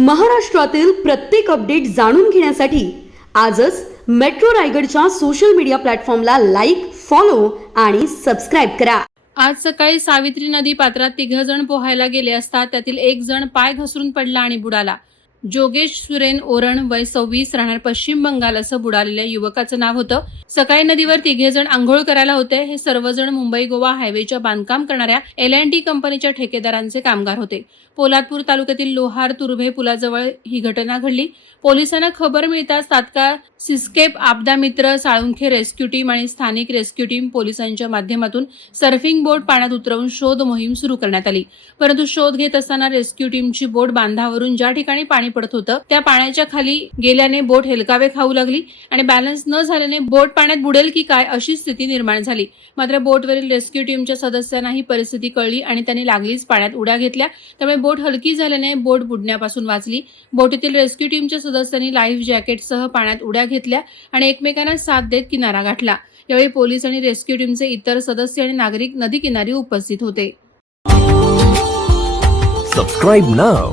महाराष्ट्रातील प्रत्येक अपडेट जाणून घेण्यासाठी आजच मेट्रो रायगडच्या सोशल मीडिया प्लॅटफॉर्मला लाईक फॉलो आणि सबस्क्राईब करा. आज सकाळी सावित्री नदी पात्रात तिघ जण पोहायला गेले असता त्यातील एक जण पाय घसरून पडला आणि बुडाला. जोगेश सुरेन ओरण वय सव्वीस राहणार पश्चिम बंगाल असं बुडालेल्या युवकाचं नाव होतं. सकाळी नदीवर तिघे जण आंघोळ करायला होते. हे सर्वजण मुंबई गोवा हायवेच्या बांधकाम करणाऱ्या एल अँड टी कंपनीच्या ठेकेदारांचे कामगार होते. पोलादपूर तालुक्यातील लोहार तुर्भे पुलाजवळ ही घटना घडली. पोलिसांना खबर मिळताच तात्काळ सिस्केप आपदा मित्र साळुंखे रेस्क्यू टीम आणि स्थानिक रेस्क्यू टीम पोलिसांच्या माध्यमातून सर्फिंग बोट पाण्यात उतरवून शोध मोहीम सुरू करण्यात आली. परंतु शोध घेत असताना रेस्क्यू टीमची बोट बांधावरून ज्या ठिकाणी पाणी पडत होतं. त्या पाण्याच्या खाली गेल्याने बोट हेलकावे खाऊ लागली आणि बॅलन्स न झाल्याने बोट पाण्यात बुडेल की काय अशी स्थिती निर्माण झाली. मात्र बोटवरील रेस्क्यू टीमच्या सदस्यांना ही परिस्थिती कळली आणि त्यांनी लागलीच पाण्यात उड्या घेतल्या. त्यामुळे बोट हलकी झाल्याने बोट बुडण्यापासून वाचली. बोटीतील रेस्क्यू टीमच्या सदस्यांनी लाईफ जॅकेटसह पाण्यात उड्या घेतल्या आणि एकमेकांना साथ देत किनारा गाठला. यावेळी पोलीस आणि रेस्क्यू टीमचे इतर सदस्य आणि नागरिक नदी किनारी उपस्थित होते. Subscribe now